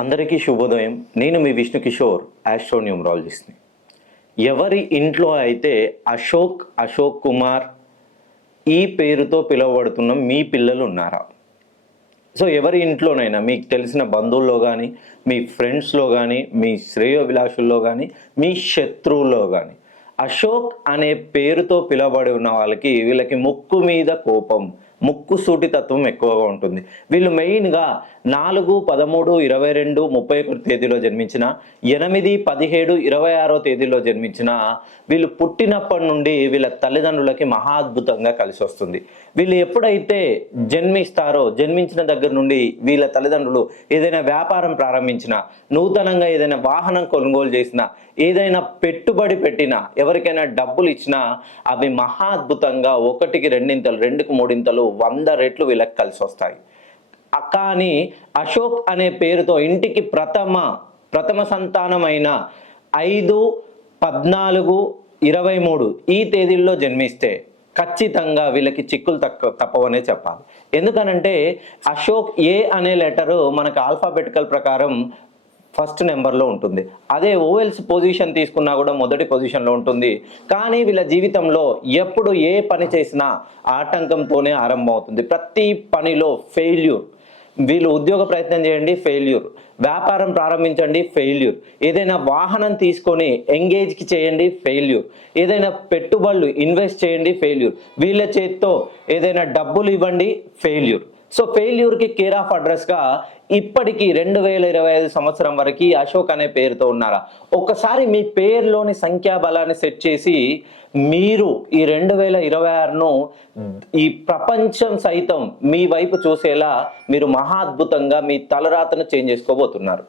అందరికీ శుభోదయం. నేను మీ విష్ణు కిషోర్, ఆస్ట్రోన్యూమరాలజిస్ట్ని. ఎవరి ఇంట్లో అయితే అశోక్ కుమార్ ఈ పేరుతో పిలువబడుతున్న మీ పిల్లలు ఉన్నారా? సో ఎవరి ఇంట్లోనైనా మీకు తెలిసిన బంధువుల్లో కానీ, మీ ఫ్రెండ్స్లో కానీ, మీ శ్రేయోభిలాషుల్లో కానీ, మీ శత్రువుల్లో కానీ అశోక్ అనే పేరుతో పిలువబడి ఉన్న వీళ్ళకి ముక్కు మీద కోపం, ముక్కు సూటితత్వం ఎక్కువగా ఉంటుంది. వీళ్ళు మెయిన్గా 4, 13, 22, 31 తేదీలో జన్మించిన, 8, 17, 26 తేదీలో జన్మించిన వీళ్ళు పుట్టినప్పటి నుండి వీళ్ళ తల్లిదండ్రులకి మహా అద్భుతంగా కలిసి వస్తుంది. వీళ్ళు ఎప్పుడైతే జన్మిస్తారో జన్మించిన దగ్గర నుండి వీళ్ళ తల్లిదండ్రులు ఏదైనా వ్యాపారం ప్రారంభించినా, నూతనంగా ఏదైనా వాహనం కొనుగోలు చేసినా, ఏదైనా పెట్టుబడి పెట్టినా, ఎవరికైనా డబ్బులు ఇచ్చినా అవి మహా అద్భుతంగా 1కి 2 2కి 3 100 రెట్లు వీళ్ళకి కలిసి వస్తాయి. కానీ అశోక్ అనే పేరుతో ఇంటికి ప్రథమ సంతానమైన 5, 14, 23 ఈ తేదీల్లో జన్మిస్తే ఖచ్చితంగా వీళ్ళకి చిక్కులు తప్పవనే చెప్పాలి. ఎందుకనంటే అశోక్ ఏ అనే లెటరు మనకు ఆల్ఫాబెటికల్ ప్రకారం ఫస్ట్ నెంబర్లో ఉంటుంది. అదే ఓవెల్స్ పొజిషన్ తీసుకున్నా కూడా మొదటి పొజిషన్లో ఉంటుంది. కానీ వీళ్ళ జీవితంలో ఎప్పుడు ఏ పని చేసినా ఆటంకంతోనే ఆరంభం అవుతుంది. ప్రతి పనిలో ఫెయిల్యూర్. వీళ్ళు ఉద్యోగ ప్రయత్నం చేయండి, ఫెయిల్యూర్. వ్యాపారం ప్రారంభించండి, ఫెయిల్యూర్. ఏదైనా వాహనం తీసుకొని ఎంగేజ్కి చేయండి, ఫెయిల్యూర్. ఏదైనా పెట్టుబడులు ఇన్వెస్ట్ చేయండి, ఫెయిల్యూర్. వీళ్ళ చేత్తో ఏదైనా డబ్బులు ఇవ్వండి, ఫెయిల్యూర్. సో ఫెయిల్యూర్కి కేర్ ఆఫ్ అడ్రస్గా ఇప్పటికీ 2025 సంవత్సరం వరకు అశోక్ అనే పేరుతో ఉన్నారా? ఒక్కసారి మీ పేరులోని సంఖ్యాబలాన్ని సెట్ చేసి మీరు ఈ 2026ను ఈ ప్రపంచం సైతం మీ వైపు చూసేలా మీరు మహా అద్భుతంగా మీ తలరాతను చేంజ్ చేసుకోబోతున్నారు.